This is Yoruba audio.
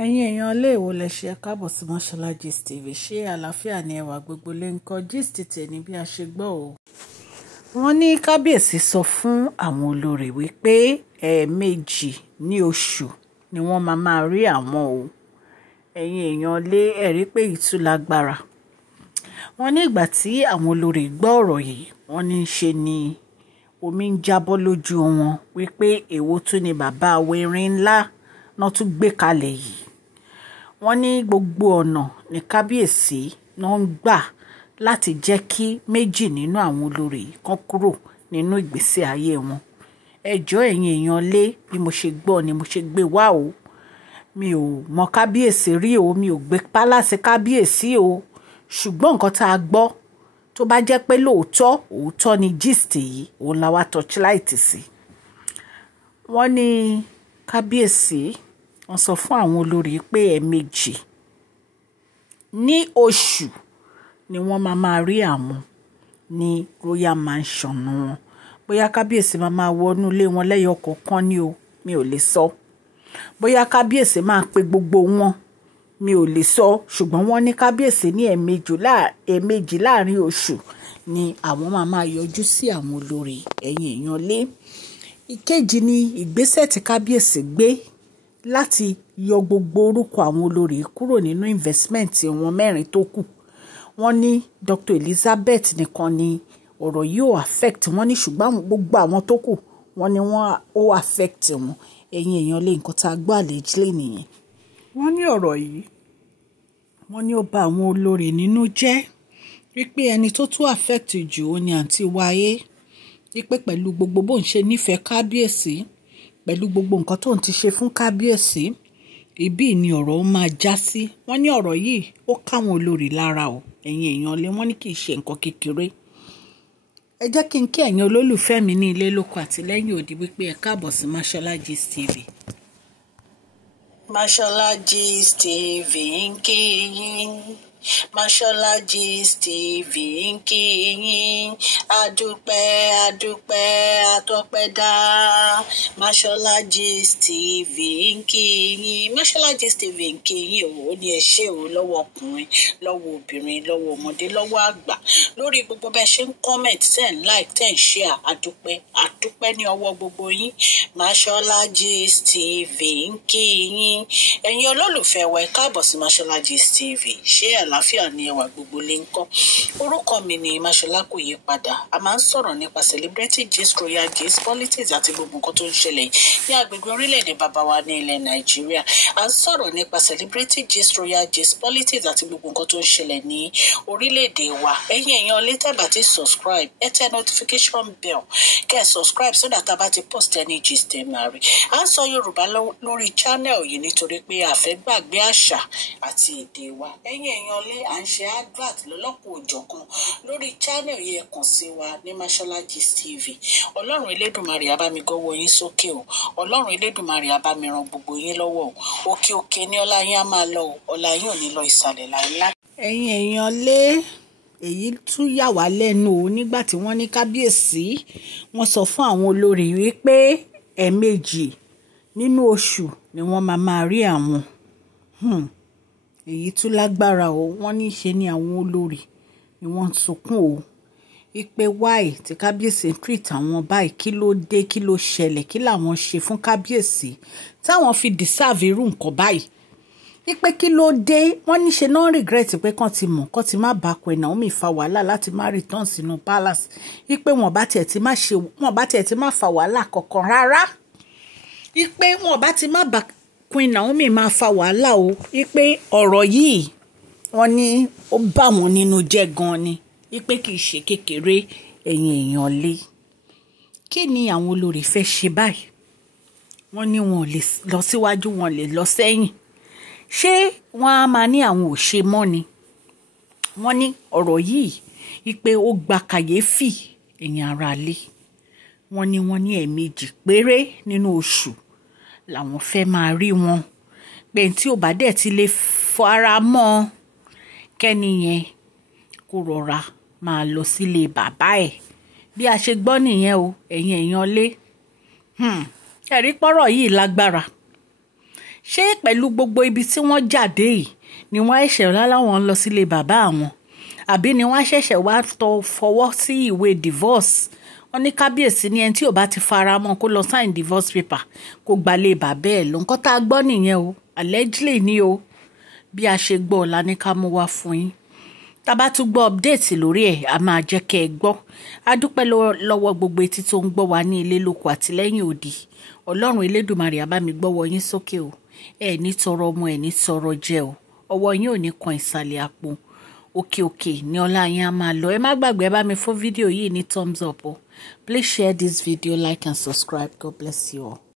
ẹ̀yin èèyàn ilé ìwò lẹ ṣe káàbọ̀ sí Mashola Gist TV. Ṣé àlàáfíà ni ẹwà gbogbo lè ń kọ gist tèmi bí a ṣe gbọ́ o. Wọ́n ní kábíyèsí sọ fún àwọn olórí wípé ẹ̀ẹ̀mejì ní oṣù ni wọ́n máa rí àwọn o. ẹ̀yin èèyàn lé ẹ̀rí pé ìtú lágbára. Wọ́n ní ìgbà tí àwọn olórí gbọ́ ọ̀rọ̀ yìí, wọ́n ní ṣe ni omi ń jábọ́ lójú wọn wípé èwo tún ni bàbá Erin ńlá náà tún gbé kalẹ̀ yìí. Wọ́n ní gbogbo ọ̀nà ní kábíyèsí náà ń gbà láti jẹ́ kí méjì nínú àwọn olórí kan kúrò nínú ìgbésí ayé wọn. Ẹjọ́ ẹ̀yin èèyàn lé bí mo ṣe gbọ́ ni mo ṣe gbé wá o. Mi ò mọ kábíyèsí rí o, mi ò gbé pálásì kábíyèsí o. Ṣùgbọ́n nǹkan tá a gbọ́ tó bá jẹ́ pé òótọ́ ni gist yìí, òun la wá torchlight sí. Wọ́n ní kábíyèsí wọ́n sọ fún àwọn olórí pé ẹ̀ẹ̀mejì ní oṣù ni wọ́n máa rí àwọn ní royal mansion wọn. Bóyá kábíyèsí máa wọnú ilé wọn lẹ́yọ kọ̀ọ̀kan ni o, mi ò lè sọ. Bóyá kábíyèsí máa pe gbogbo wọn, mi ò lè sọ. Ṣùgbọ́n wọ́n ní kábíyèsí ní ẹ̀ẹ̀mejì láàrin oṣù ni àwọn máa yọjú sí àwọn olórí. ẹ̀yin èèyàn lé. Ìkejì ni ìgbésẹ̀ tí kábíyèsí gbé láti yọ gbogbo orúkọ àwọn olórí kúrò nínú investment wọn 4 tó kù. Wọ́n ní Dr. Elizabeth nìkan ni ọ̀rọ̀ yìí ò affect wọ́n ní, ṣùgbọ́n gbogbo àwọn tó kù wọ́n ní wọ́n ó affect wọn. ẹ̀yin èèyàn lé, nǹkan tá a gbọ́ àlejò nìyẹn. Wọ́n ní ọ̀rọ̀ yìí, wọ́n ní ó bà àwọn olórí nínú jẹ́ wípé ẹni tó tún affect jù ó ní àǹtí wáyé, wípé pẹ̀lú gbogbo bó ń ṣe nífẹ̀ẹ́ kábíyèsí, pẹ̀lú gbogbo nǹkan tó ń ti ṣe fún kábíyèsí, ibi ni ọ̀rọ̀ ó máa já sí. Wọ́n ní ọ̀rọ̀ yìí ó káwọn olórí lára o. ẹ̀yin èèyàn lé, wọ́n ní kì í ṣe nǹkan kékeré. Ẹ jẹ́ kí n kí ẹ̀yin olólùfẹ́ mi ní ilé lóko àti lẹ́yìn odi wípé ẹ káàbọ̀ sí Mashola Gist TV. Mashola Gist TV ń kí yín. Mashola Gist TV ń kí yín. Adúpẹ́ atọ́pẹ́dá. Mashola Gist TV ń kí yín. Mashola Gist TV ń kí yín o. Ó ní ẹ ṣé o, lọ́wọ́ ọkùnrin, lọ́wọ́ obìnrin, lọ́wọ́ ọmọdé, lọ́wọ́ àgbà, lórí gbogbo bẹ́ẹ̀ ṣe ń comment, tẹ́ ń like, tẹ́ ń share. Adúpẹ́ ní ọwọ́ gbogbo yín. Mashola Gist TV ń kí yín. ẹ̀yin olólùfẹ́ wa ẹ káàbọ̀ sí Mashola Gist TV. Ṣé àlàáfíà ni ẹwà gbogbo lè ń kọ́? Orúkọ mi ni Mashola, kò yí padà. A máa ń sọ̀rọ̀ nípa celebrity gist, royal gist, politics àti gbogbo nǹkan tó ń ṣẹlẹ̀ ní agbègbè orílẹ̀-èdè bàbá wa ní ilẹ̀ Nàìjíríà. A ń sọ̀rọ̀ nípa celebrity gist, royal gist, politics àti gbogbo nǹkan tó ń ṣẹlẹ̀ ní orílẹ̀-èdè wa. ẹ̀yin èèyàn lè tẹ́ bá ti subscribe, ẹ tẹ notification bell kẹ́ ẹ subscribe so that a bá ti post any gist ẹ máa rí. À ń sọ Yorùbá lórí channel yìí nítorí pé a fẹ́ gbàgbé àṣà àti èdè wa. ẹ̀yin èèyàn lé, à ń ṣe advert lọ́lọ́kọ̀ òjọ̀kan lórí channel yìí. Ẹ kàn sí wa ní Mashola Gist TV. Ọlọ́run Elédùmarè á bá mi gọ́wọ́ yín sókè o. Ọlọ́run Elédùmarè á bá mi ran gbogbo yín lọ́wọ́ o. Òkè òkè ní ọlá yín á máa lọ o. ọlá yín ò ní lọ ìsàlẹ̀ láíláí. ẹ̀yin èèyàn lé, èyí tún yà wá lẹ́nu o nígbà tí wọ́n ní kábíyèsí wọ́n sọ fún àwọn olórí wípé ẹ̀ẹ̀mejì nínú oṣù ni wọ́n máa rí àwọn. Èyí tún lágbára o. Wọ́n ní ṣe ni àwọn olórí ni wọ́n ń sunkún o. Ipe why tí kábíyèsí ń treat àwọn báyìí, kí ló dé, kí ló ṣẹlẹ̀, kí làwọn ṣe fún kábíyèsí táwọn fi deserve irú nǹkan báyìí. Ipe kí ló dé. Wọ́n ní ṣe náà regret pé kán ti mọ̀, kán ti má bá Queen Naomi fa wàhálà láti má return sínú palace. Ipe wọ́n bá tiẹ̀ ti má fa wàhálà kankan rárá. Ipe wọ́n bá ti má bá Queen Naomi máa fa wàhálà o. Ipe ọ̀rọ̀ yìí wọ́n ní ó bá wọn nínú jẹ́ gan ni. Ipe kì í ṣe kékeré. ẹ̀yin èèyàn lé, kí ni àwọn olórí fẹ́ ṣe báyìí? Wọ́n ní wọn ò lè lọ síwájú, wọn lè lọ sẹ́yìn. Ṣé wọ́n á máa ní àwọn ò ṣe mọ́ ni? Wọ́n ní ọ̀rọ̀ yìí ipe ó gba kàyéfì ẹ̀yin ará lé. Wọ́n ní ẹ̀ẹ̀mejì péré nínú oṣù làwọn fẹ́ máa rí wọn. Pé tí ò bá dẹ̀ ti lè fara mọ́ kẹ́ni yẹn kó rọra máa lọ sílé bàbá ẹ̀. Bí a ṣe gbọ́ nìyẹn o. ẹ̀yin èèyàn lé, ẹ̀rí pọ́rọ̀ yìí lágbára. ṣé pẹ̀lú gbogbo ibi tí wọ́n jáde yìí ni wọ́n ṣẹ̀ṣẹ̀ láwọn ń lọ sílé bàbá àwọn àbí ni wọ́n ṣẹ̀ṣẹ̀ wá fọwọ́ sí ìwé divorce? wọ́n ní kábíyèsí ní ẹni tí ò bá ti fara mọ́ kó lọ sign divorce paper kó gbalé bàbá ẹ̀ ló nǹkan tá a gbọ́ nìyẹn o, allegedly ni o, bí a ṣe gbọ́ ọ̀la ní ká mú wá fún yín. tá a bá tún gbọ́ update lórí ẹ̀ a máa jẹ́ kẹ́ ẹ gbọ́. a dúpẹ́ lọ́wọ́ gbogbo etí tó ń gbọ́ wa ní ilé lóko àti lẹ́yìn odi. ọlọ́run elédùmarè á bá mi gbọ́wọ́ yín sókè o, ẹ ní tọrọ ọmọ ẹ ní tọrọ jẹ o, ọwọ́ yín ò ní kan ìsàlẹ̀ àpò, òkè òkè ní ọlá yín á máa lọ. ẹ má gbàgbé bá mi fún fídíò yìí ní thumbs up o. Please share this video, like and subscribe. God bless you all.